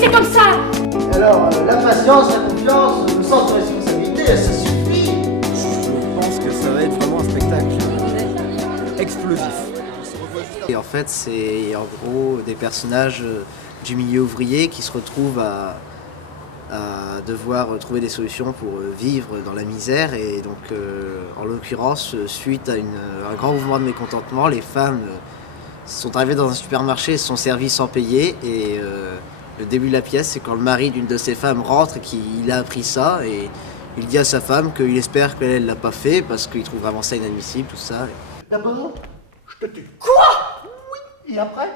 c'est comme ça. Alors, la patience, la confiance, le sens de responsabilité, ça suffit. Je pense que ça va être vraiment un spectacle explosif. Et en fait, c'est en gros des personnages du milieu ouvrier qui se retrouvent à devoir trouver des solutions pour vivre dans la misère. Et donc, en l'occurrence, suite à un grand mouvement de mécontentement, les femmes sont arrivées dans un supermarché et se sont servies sans payer. Et le début de la pièce, c'est quand le mari d'une de ces femmes rentre et qu'il a appris ça. Et il dit à sa femme qu'il espère qu'elle ne l'a pas fait parce qu'il trouve vraiment ça inadmissible, tout ça. D'abord, je te tue. Quoi? Oui, et après,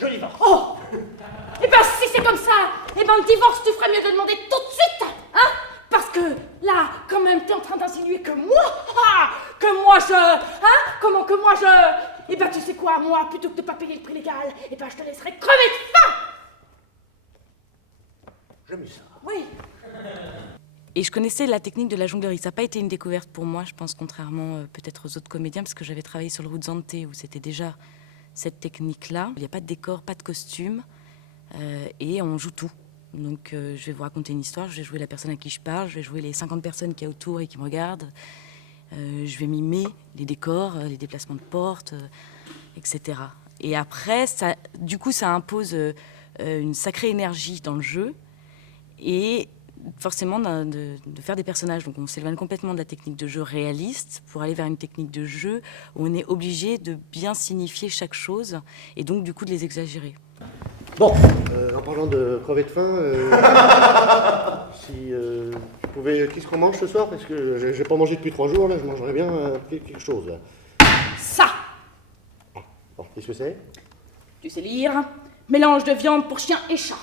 je divorce. Oh! Eh ben si c'est comme ça, eh ben le divorce tu ferais mieux de demander tout de suite, hein? Parce que là, quand même, t'es en train d'insinuer que moi je, hein? Comment que moi je... Eh ben tu sais quoi, moi, plutôt que de pas payer le prix légal, eh ben je te laisserai crever de faim! J'aime ça. Oui. Et je connaissais la technique de la jonglerie. Ça n'a pas été une découverte pour moi, je pense, contrairement peut-être aux autres comédiens, parce que j'avais travaillé sur le Ruzzante, où c'était déjà cette technique-là. Il n'y a pas de décor, pas de costume, et on joue tout. Donc je vais vous raconter une histoire, je vais jouer la personne à qui je parle, je vais jouer les 50 personnes qui y a autour et qui me regardent. Je vais mimer les décors, les déplacements de porte, etc. Et après, du coup, ça impose une sacrée énergie dans le jeu, et forcément de faire des personnages. Donc on s'éloigne complètement de la technique de jeu réaliste pour aller vers une technique de jeu où on est obligé de bien signifier chaque chose et donc du coup de les exagérer. Bon, en parlant de crever de faim, si je pouvais... Qu'est-ce qu'on mange ce soir? Parce que j'ai pas mangé depuis 3 jours, là, je mangerais bien quelque chose, là. Ça! Ah, bon, qu'est-ce que c'est? Tu sais lire? Mélange de viande pour chien et chat.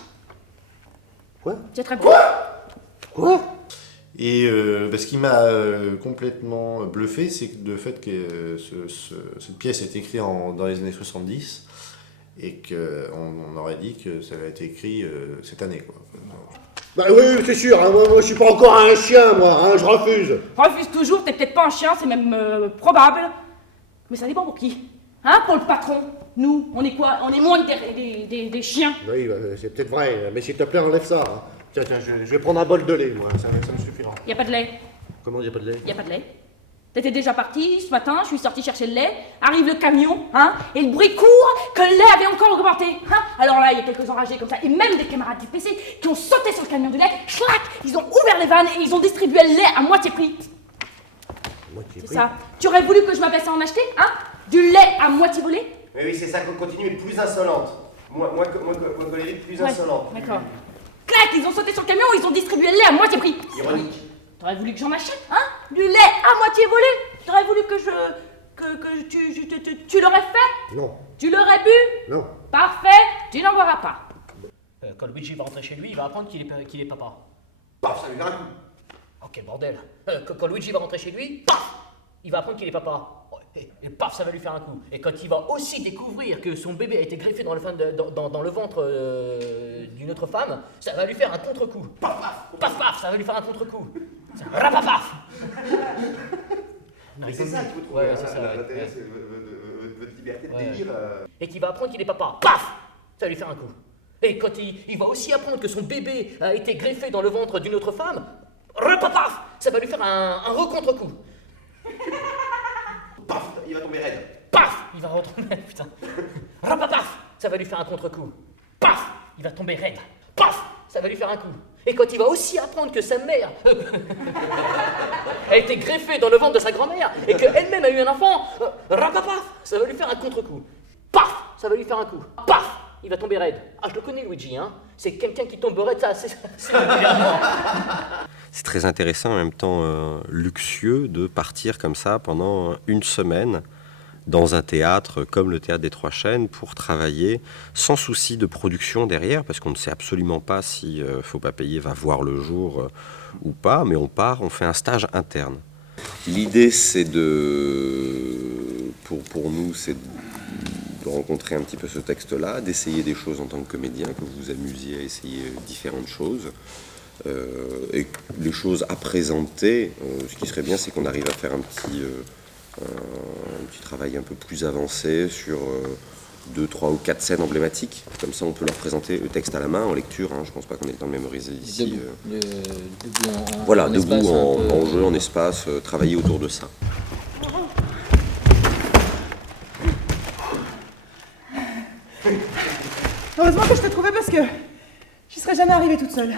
Quoi? C'est très bon. Quoi? Et ce qui m'a complètement bluffé, c'est le fait que cette pièce est écrite dans les années 70 et qu'on aurait dit que ça avait été écrit cette année, quoi. Bah oui, c'est sûr, hein, moi je suis pas encore un chien, moi, hein, je refuse. Refuse toujours, t'es peut-être pas un chien, c'est même probable. Mais ça dépend pour qui. Hein, pour le patron. Nous, on est quoi? On est moins que des chiens. Oui, bah, c'est peut-être vrai, mais s'il te plaît, enlève ça. Hein. Tiens, je vais prendre un bol de lait, moi, ça me suffira. Y a pas de lait. Comment y a pas de lait? Y a pas de lait. T'étais déjà parti ce matin, je suis sortie chercher le lait, arrive le camion, hein, et le bruit court que le lait avait encore augmenté, hein. Alors là, il y a quelques enragés comme ça, et même des camarades du PC qui ont sauté sur le camion du lait, schlac, ils ont ouvert les vannes et ils ont distribué le lait à moitié prix. Moitié C'est prix? ça. Tu aurais voulu que je m'abaisse à en acheter, hein? Du lait à moitié volé? Oui, c'est ça qu'on continue, mais plus insolente. Moi que les plus insolente. D'accord. Clac, ils ont sauté sur le camion, ils ont distribué le lait à moitié prix. Ironique. T'aurais voulu que j'en achète, hein? Du lait à moitié volé? T'aurais voulu que tu l'aurais fait? Non. Tu l'aurais bu? Non. Parfait, tu n'en boiras pas. Quand Luigi va rentrer chez lui, il va apprendre qu'il est papa. Paf, ça lui fait un coup. Oh, quel bordel. Quand Luigi va rentrer chez lui, paf, il va apprendre qu'il est papa. Oh, et paf, ça va lui faire un coup. Et quand il va aussi découvrir que son bébé a été greffé dans le ventre d'une autre femme, ça va lui faire un contre-coup. Paf, paf. Paf, paf, ça va lui faire un contre-coup. Rapapaf. Mais c'est ça qu'il faut trouver. Ouais, c'est ça. L'intérêt, c'est votre liberté de délire. Et qu'il va apprendre qu'il est papa. Paf, ça va lui faire un coup. Et quand il va aussi apprendre que son bébé a été greffé dans le ventre d'une autre femme, repapaf, ça va lui faire un re-contre-coup. Paf, il va tomber raide. Paf, il va retomber, putain. Rapapaf, ça va lui faire un contre-coup. Paf, il va tomber raide. Paf, ça va lui faire un coup. Et quand il va aussi apprendre que sa mère a été greffée dans le ventre de sa grand-mère et qu'elle-même a eu un enfant, rapapaf, ça va lui faire un contre-coup. Paf, ça va lui faire un coup. Paf, il va tomber raide. Ah, je le connais, Luigi, hein. C'est quelqu'un qui tombe raide, ça, assez régulièrement. C'est très intéressant, en même temps luxueux, de partir comme ça pendant une semaine dans un théâtre comme le Théâtre des Trois Chênes pour travailler sans souci de production derrière, parce qu'on ne sait absolument pas si Faut pas payer va voir le jour ou pas, mais on part, on fait un stage interne. L'idée, c'est pour nous, c'est de rencontrer un petit peu ce texte-là, d'essayer des choses en tant que comédien, que vous vous amusiez à essayer différentes choses. Et les choses à présenter, ce qui serait bien, c'est qu'on arrive à faire un petit travail un peu plus avancé sur 2, 3 ou 4 scènes emblématiques. Comme ça, on peut leur présenter le texte à la main, en lecture. Hein. Je pense pas qu'on ait le temps de mémoriser ici. Voilà, debout, en jeu, en espace, travailler autour de ça. Heureusement que je t'ai trouvé parce que je serais jamais arrivée toute seule.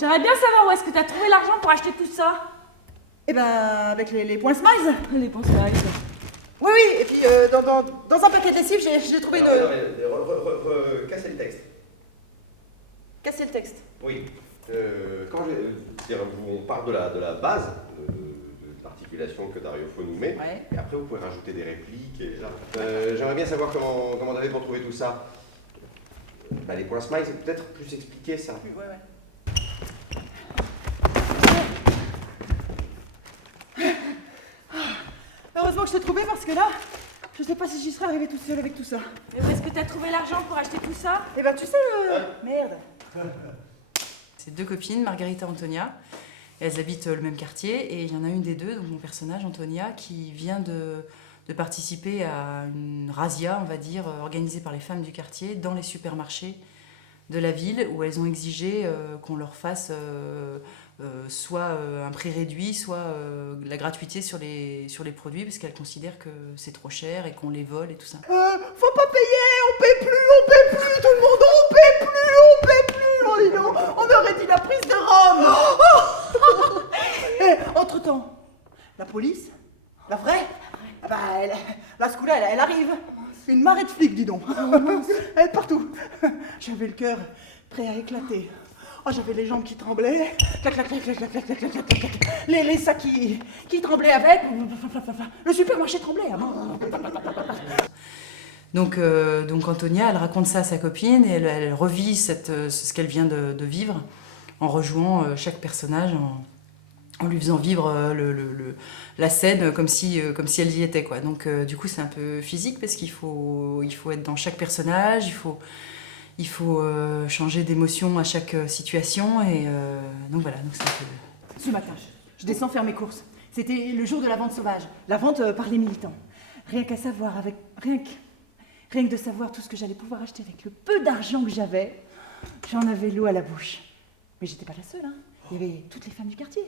J'aimerais bien savoir où est-ce que t'as trouvé l'argent pour acheter tout ça. Eh ben, avec les points Smiles. Les points Smiles. Oui, oui, et puis dans un paquet de lessive, j'ai trouvé une... Cassez le texte. Casser le texte. Oui. On part de la base de l'articulation que Dario Fo nous met, Ouais. et après vous pouvez rajouter des répliques. J'aimerais bien savoir comment on avait pour trouver tout ça. Les points Smile, c'est peut-être plus expliqué ça. Ouais. Heureusement que je t'ai trouvé parce que là, je sais pas si j'y serais arrivée toute seule avec tout ça. Et où est-ce que t'as trouvé l'argent pour acheter tout ça? Eh ben tu sais, merde. C'est 2 copines, Margarita et Antonia. Elles habitent le même quartier et il y en a une des deux, donc mon personnage, Antonia, qui vient de participer à une razzia, on va dire, organisée par les femmes du quartier dans les supermarchés de la ville où elles ont exigé qu'on leur fasse soit un prix réduit, soit la gratuité sur les produits parce qu'elles considèrent que c'est trop cher et qu'on les vole et tout ça. Faut pas payer, on paie plus, tout le monde, on paie plus, oh dis donc, on aurait dit la prise de Rome. Et entre-temps, la police, la vraie, la scoula, elle arrive. Une marée de flics, dis donc. Elle est partout. J'avais le cœur prêt à éclater. Oh, j'avais les jambes qui tremblaient. Clac, clac, clac, clac, clac, clac, clac, clac, clac. Les sacs qui tremblaient avec. Le supermarché tremblait. Donc Antonia, elle raconte ça à sa copine et elle revit ce qu'elle vient de vivre en rejouant chaque personnage, en lui faisant vivre la scène comme si elle y était, quoi. Donc du coup c'est un peu physique parce qu'il faut être dans chaque personnage, il faut changer d'émotion à chaque situation et donc voilà. Donc c'est un peu... Ce matin, je descends faire mes courses. C'était le jour de la vente sauvage, la vente par les militants. Rien que de savoir tout ce que j'allais pouvoir acheter avec le peu d'argent que j'avais, j'en avais l'eau à la bouche. Mais j'étais pas la seule, hein. Il y avait toutes les femmes du quartier.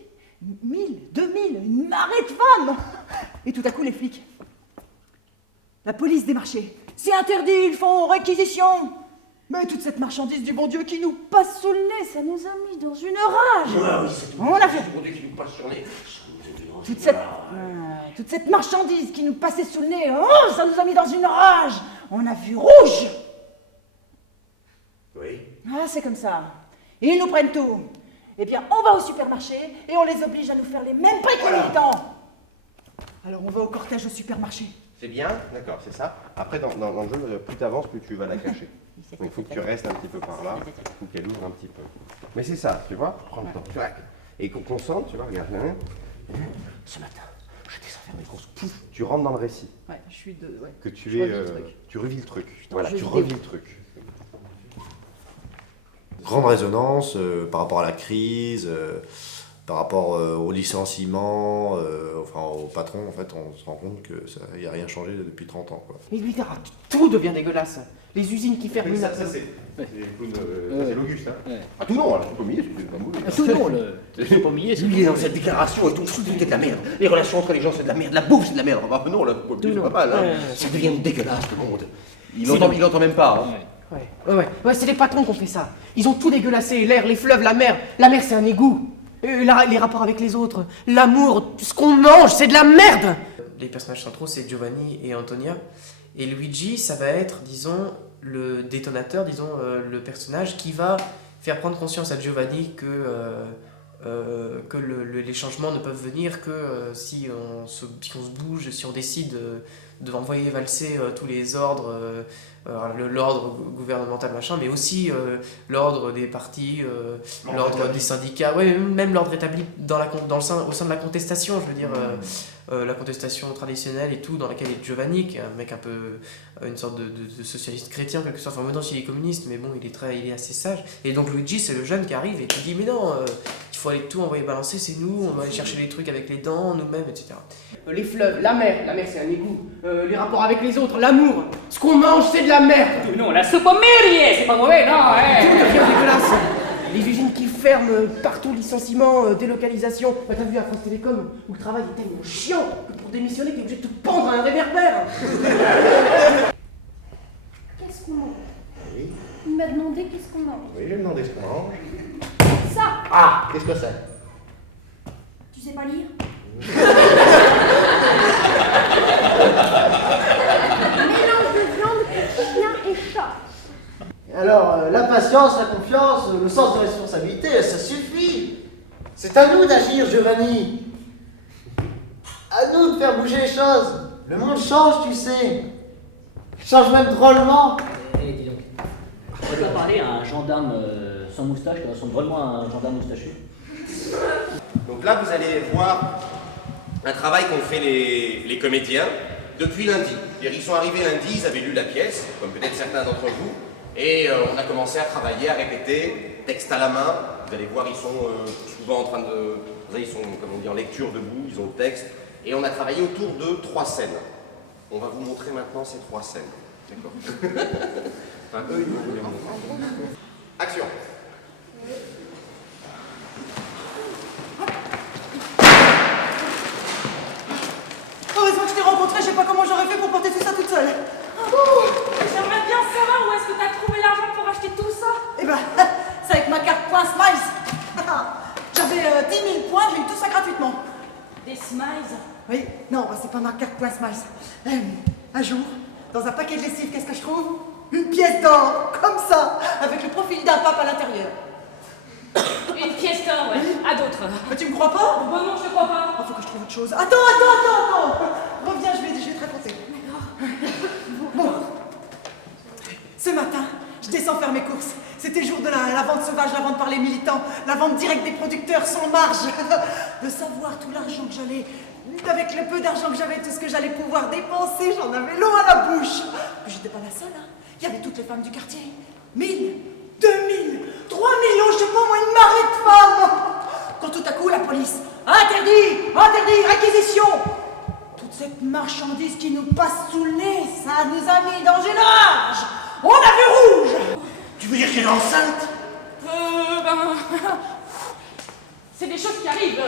1000, 2000, une marée de femmes. Et tout à coup, les flics. La police des marchés. C'est interdit, ils font réquisition. Mais toute cette marchandise du bon Dieu qui nous passe sous le nez, ça nous a mis dans une rage. On a fait... Du bon Dieu qui nous passe sur les... Toute cette marchandise qui nous passait sous le nez, ça nous a mis dans une rage. On a vu rouge. Oui. Ah, c'est comme ça. Et ils nous prennent tout. Eh bien, on va au supermarché et on les oblige à nous faire les mêmes prix que les militants. Alors on va au cortège au supermarché. C'est bien, d'accord, c'est ça. Après, dans le jeu, plus t'avances, plus tu vas la cacher. Donc il faut que tu restes un petit peu par là, il faut qu'elle ouvre un petit peu. Mais c'est ça, tu vois, prends le temps. Et qu'on sente, tu vois, regarde. Ce matin, j'étais sans faire mes courses. Pouf, tu rentres dans le récit. Ouais, je suis de... Ouais. Que tu revis le truc. Voilà, tu revis le truc. Grande résonance par rapport à la crise, par rapport au licenciement, au patron, en fait, on se rend compte que il n'y a rien changé depuis 30 ans, quoi. Et lui, tout devient dégueulasse. Les usines qui ferment. Ça c'est l'Auguste, hein. Ouais. Ah tout non, c'est pas millier, c'est pas mauvais. Tout non, c'est pas millier. Lui, il est dans cette déclaration et tout est de la merde. Les relations entre les gens, c'est de la merde. La bouffe, c'est de la merde. Ah non, là, c'est pas mal, hein. Ça devient dégueulasse, tout le monde. Il l'entend même pas, hein. Ouais, c'est les patrons qui ont fait ça. Ils ont tout dégueulassé, l'air, les fleuves, la mer. La mer, c'est un égout. Les rapports avec les autres, l'amour, ce qu'on mange, c'est de la merde. Les personnages centraux, c'est Giovanni et Antonia. Et Luigi, ça va être, disons, le détonateur, disons, le personnage qui va faire prendre conscience à Giovanni que les changements ne peuvent venir que si on se bouge, si on décide d'envoyer valser tous les ordres, l'ordre gouvernemental machin, mais aussi l'ordre des partis, l'ordre des syndicats, ouais, même l'ordre établi au sein de la contestation, je veux dire, la contestation traditionnelle et tout, dans laquelle est Giovanni, qui est un mec un peu, une sorte de socialiste chrétien, quelque sorte, enfin maintenant il est communiste, mais bon, il est assez sage. Et donc Luigi, c'est le jeune qui arrive et qui dit, mais non, il faut aller tout envoyer balancer, c'est nous, on va aller chercher les trucs avec les dents, nous-mêmes, etc. Les fleuves, la mer c'est un égout. Les rapports avec les autres, l'amour, Ce qu'on mange, c'est de la merde. Non, la soupe au mairie, c'est pas mauvais, non, hein. Tout devient dégueulasse. Les usines qui ferment, partout licenciement, délocalisation. Bah, t'as vu à France Télécom, où le travail est tellement chiant que pour démissionner, t'es obligé de te pendre à un réverbère. Qu'est-ce qu'on mange? Oui. Il m'a demandé qu'est-ce qu'on mange. Oui, j'ai demandé ce qu'on mange. Ça! Ah, qu'est-ce que c'est? Tu sais pas lire? Mélange de viande, chien et chat. Alors, la patience, la confiance, le sens de responsabilité, ça suffit. C'est à nous d'agir, Giovanni. À nous de faire bouger les choses. Le monde change, tu sais. Il change même drôlement. Eh, dis donc. On va pas parler à un gendarme sans moustache qui ressemble vraiment à un gendarme moustachu. Donc là, vous allez voir un travail qu'ont fait les comédiens depuis lundi. Ils sont arrivés lundi, ils avaient lu la pièce, comme peut-être certains d'entre vous, et on a commencé à travailler, à répéter, texte à la main. Vous allez voir, ils sont souvent en train de... Ils sont, comment dire, en lecture debout, ils ont le texte, et on a travaillé autour de 3 scènes. On va vous montrer maintenant ces 3 scènes. D'accord. Enfin, eux, ils vont vous les montrer. Action. Heureusement que je t'ai rencontré, je sais pas comment j'aurais fait pour porter tout ça toute seule. J'aimerais bien savoir où est-ce que t'as trouvé l'argent pour acheter tout ça. Eh ben, c'est avec ma carte point Smiles. J'avais 10 000 points, j'ai eu tout ça gratuitement. Des smiles? Oui, non, bah, c'est pas ma carte point Smiles. Un jour, dans un paquet de lessive, qu'est-ce que je trouve? Une pièce d'or, comme ça, avec le profil d'un pape à l'intérieur. Une pièce d'or, ouais. À d'autres. Mais tu me crois pas? Bon, non, je te crois pas. Oh, faut que je trouve autre chose. Attends. Reviens, je vais te raconter. Bon. Ce matin, je descends faire mes courses. C'était jour de la vente sauvage, la vente par les militants, la vente directe des producteurs sans marge. De savoir tout l'argent que j'allais, avec le peu d'argent que j'avais, tout ce que j'allais pouvoir dépenser, j'en avais l'eau à la bouche. Mais j'étais pas la seule, hein. Il y avait toutes les femmes du quartier. 1000, 2000, 3000, je sais pas moi, une marée de femmes. Quand tout à coup, la police, interdit, réquisition. Toute cette marchandise qui nous passe sous le nez, ça nous a mis dans une rage. On a vu rouge. Tu veux dire qu'elle est enceinte? C'est des choses qui arrivent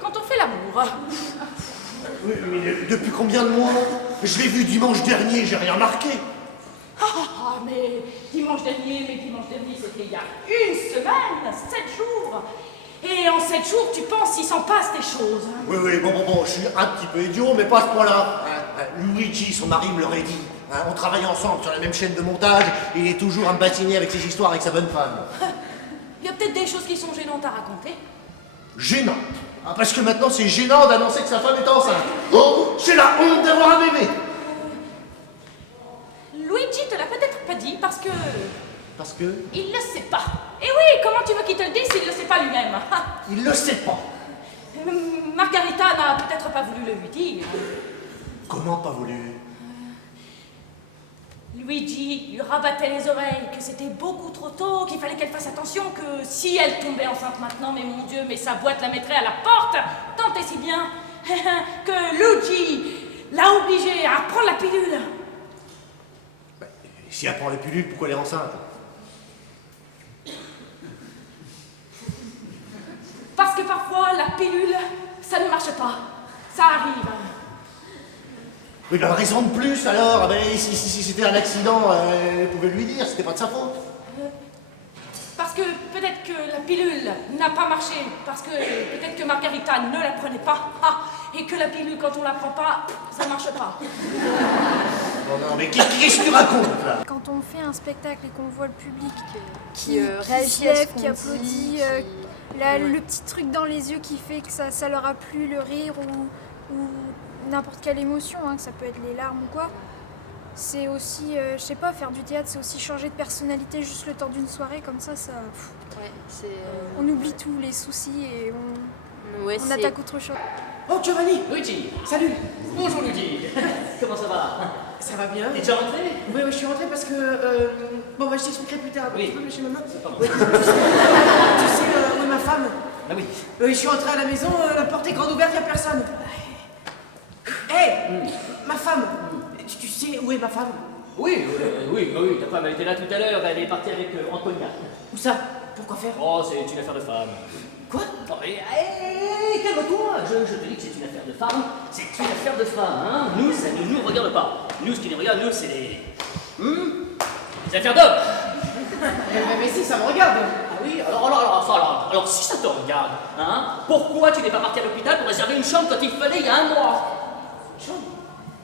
quand on fait l'amour. Oui, mais depuis combien de mois? Je l'ai vu dimanche dernier, j'ai rien marqué. Mais dimanche dernier, c'était il y a une semaine, 7 jours. Et en 7 jours, tu penses qu'il s'en passe des choses. Oui, bon, je suis un petit peu idiot, mais pas à ce point-là. Luigi, son mari, me l'aurait dit. On travaille ensemble sur la même chaîne de montage, et il est toujours à me bassiner avec ses histoires avec sa bonne femme. Il y a peut-être des choses qui sont gênantes à raconter. Gênant. Parce que maintenant, c'est gênant d'annoncer que sa femme est enceinte. Oh, c'est la honte d'avoir un bébé. Luigi te l'a peut-être pas dit parce que... Parce que... Il le sait pas. Et oui, comment tu veux qu'il te le dise s'il le sait pas lui-même? Il le sait pas. Margarita n'a peut-être pas voulu le lui dire. Comment pas voulu? Luigi lui rabattait les oreilles, que c'était beaucoup trop tôt, qu'il fallait qu'elle fasse attention, que si elle tombait enceinte maintenant, mais mon Dieu, mais sa boîte la mettrait à la porte, tant et si bien que Luigi l'a obligée à prendre la pilule. Si elle prend les pilules, pourquoi elle est enceinte? Parce que parfois, la pilule, ça ne marche pas. Ça arrive. Oui, ben raison de plus alors. Si c'était un accident, elle pouvait lui dire, c'était pas de sa faute. Parce que peut-être que la pilule n'a pas marché, parce que peut-être que Margarita ne la prenait pas, et que la pilule, quand on la prend pas, ça marche pas. Non, mais qu'est-ce que tu racontes là? Quand on fait un spectacle et qu'on voit le public qui réagit se à ce lève, qu'on qui applaudit, dit, le petit truc dans les yeux qui fait que ça leur a plu, le rire ou n'importe quelle émotion, hein, que ça peut être les larmes ou quoi. C'est aussi, je sais pas, faire du théâtre, c'est aussi changer de personnalité juste le temps d'une soirée, comme ça, on oublie tous les soucis et on attaque autre chose. Oh Giovanni! Luigi! Salut! Bonjour Luigi! Comment ça va? Ça va bien. T'es déjà rentré? Oui, je suis rentrée parce que... Bon, je t'expliquerai plus tard. Oui. Tu peux me lâcher ma main? C'est pas bon. Oui, tu sais où est ma femme? Ah oui. Je suis rentrée à la maison, la porte est grande ouverte, il n'y a personne. Hé! Ma femme! Tu sais où est ma femme? Oui, ta femme elle était là tout à l'heure, elle est partie avec Antonia. Où ça? Pourquoi faire? Oh, c'est une affaire de femme. Quoi? Oh, calme-toi, je te dis que c'est une affaire de femme, c'est une affaire de femme, hein. Nous, ça ne nous regarde pas. Nous, ce qui nous regarde, nous, c'est les... les affaires d'hommes. Mais si, ça me regarde. Ah oui, alors, si ça te regarde, hein, pourquoi tu n'es pas parti à l'hôpital pour réserver une chambre quand il fallait il y a un mois? Chambre?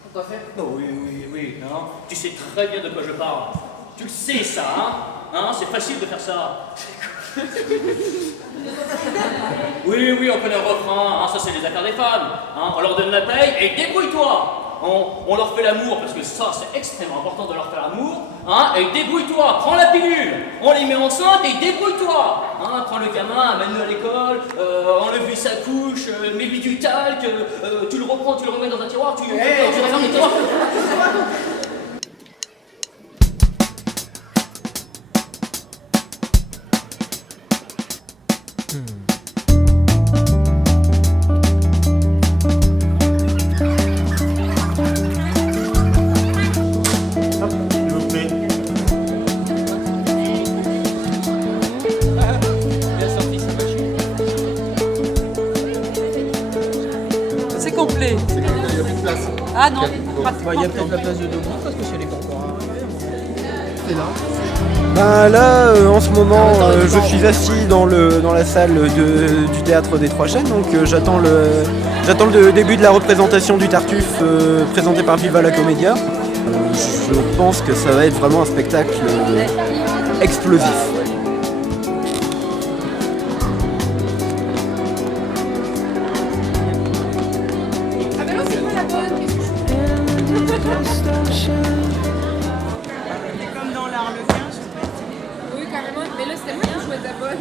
Pourquoi faire? Oh, oui, non. Tu sais très bien de quoi je parle. Tu le sais, ça, hein, c'est facile de faire ça. Oui, on connaît le refrain, hein, ça c'est les affaires des femmes. Hein, on leur donne la paye et débrouille-toi. On leur fait l'amour, parce que ça c'est extrêmement important de leur faire l'amour. Hein, et débrouille-toi, prends la pilule. On les met enceintes et débrouille-toi. Hein, prends le gamin, amène-le à l'école, enlève-lui sa couche, mets-lui du talc, tu le reprends, tu le remets dans un tiroir, tu refermes le tiroir. C'est complet. Il n'y a plus de place. Ah non, Il y a peut-être la place de debout parce que si elle est pas encore arrivée. Ben là, en ce moment, je suis assis dans la salle du théâtre des Trois Chênes, donc j'attends le début de la représentation du Tartuffe présenté par Viva la Commedia. Je pense que ça va être vraiment un spectacle explosif. Ah ben non, c'est quoi la bonne? comme dans l'Arlequin, Oui, carrément, mais là c'était bien jouer ta bonne.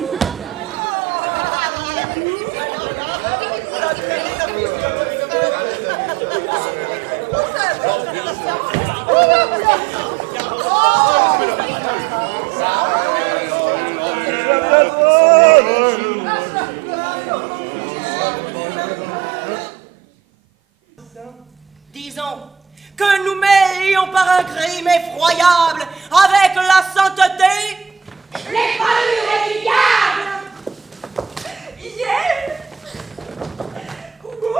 Disons que nous mêlions par un crime effroyable avec la sainteté. Les parures du diable. Yeah. Coucou.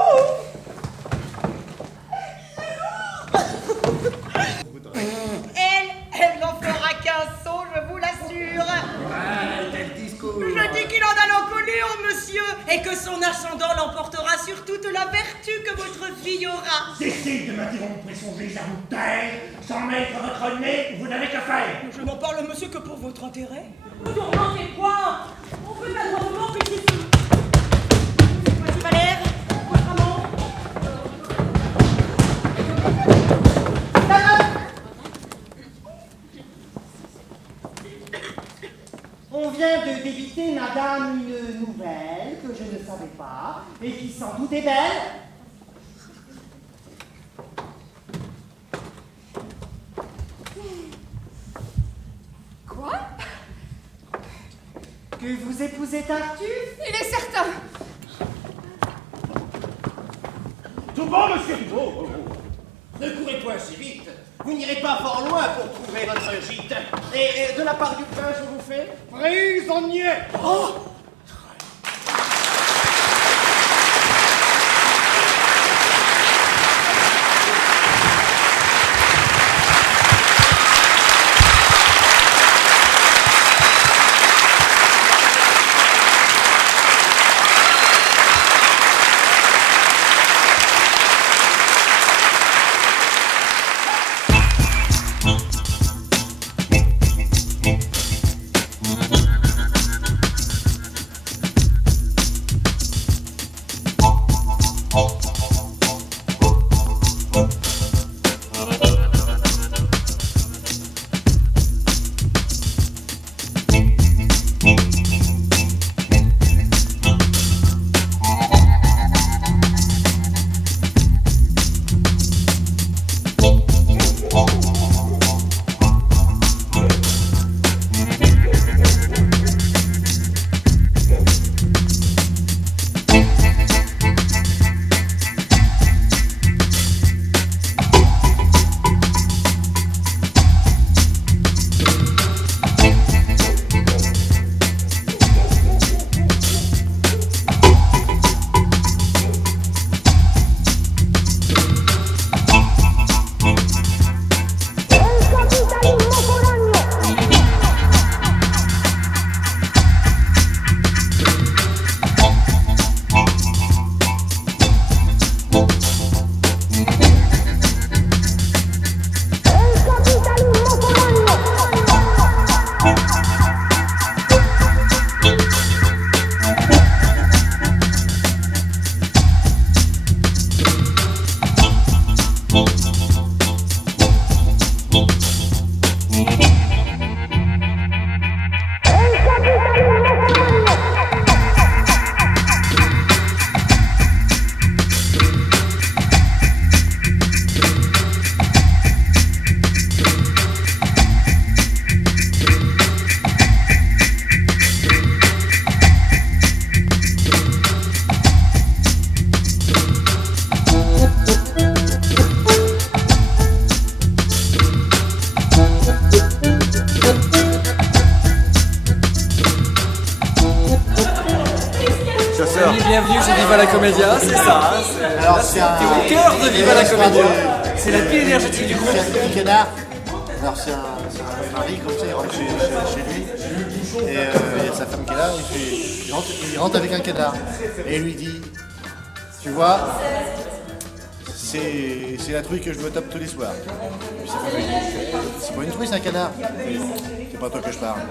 Elle n'en fera qu'un saut, je vous l'assure. Quel discours. Je dis qu'il en a l'encolure, monsieur, et que son ascendant l'emportera sur toute la vertu que votre fille aura. Cessez de m'interrompre et songez à vous taire. Sans mettre votre nez, vous n'avez qu'à faire. Je n'en parle, monsieur, que pour votre intérêt. Vous tourmentez quoi? On peut pas droit que ici. Petit Valère, votre amant. On vient de débiter, madame, une nouvelle que je ne savais pas et qui sans doute est belle. Quoi? Que vous épousez Tartuffe? Il est certain. Tout bon, monsieur Thibault. Ne courez point si vite. Vous n'irez pas fort loin pour trouver votre gîte. Et de la part du prince, je vous fais prisonnier. Oh! bienvenue chez Viva la Comédia, c'est ça. Alors c'est un... T'es au cœur de Viva la Comédia. C'est la pile énergétique du groupe. C'est un petit canard. Alors c'est un mari comme ça, il rentre chez lui. Et il y a sa femme qui est là, il rentre avec un canard. Et il lui dit, tu vois, c'est la truie que je me tape tous les soirs. Puis sa femme lui dit, c'est pas une truie, c'est un canard. C'est pas à toi que je parle.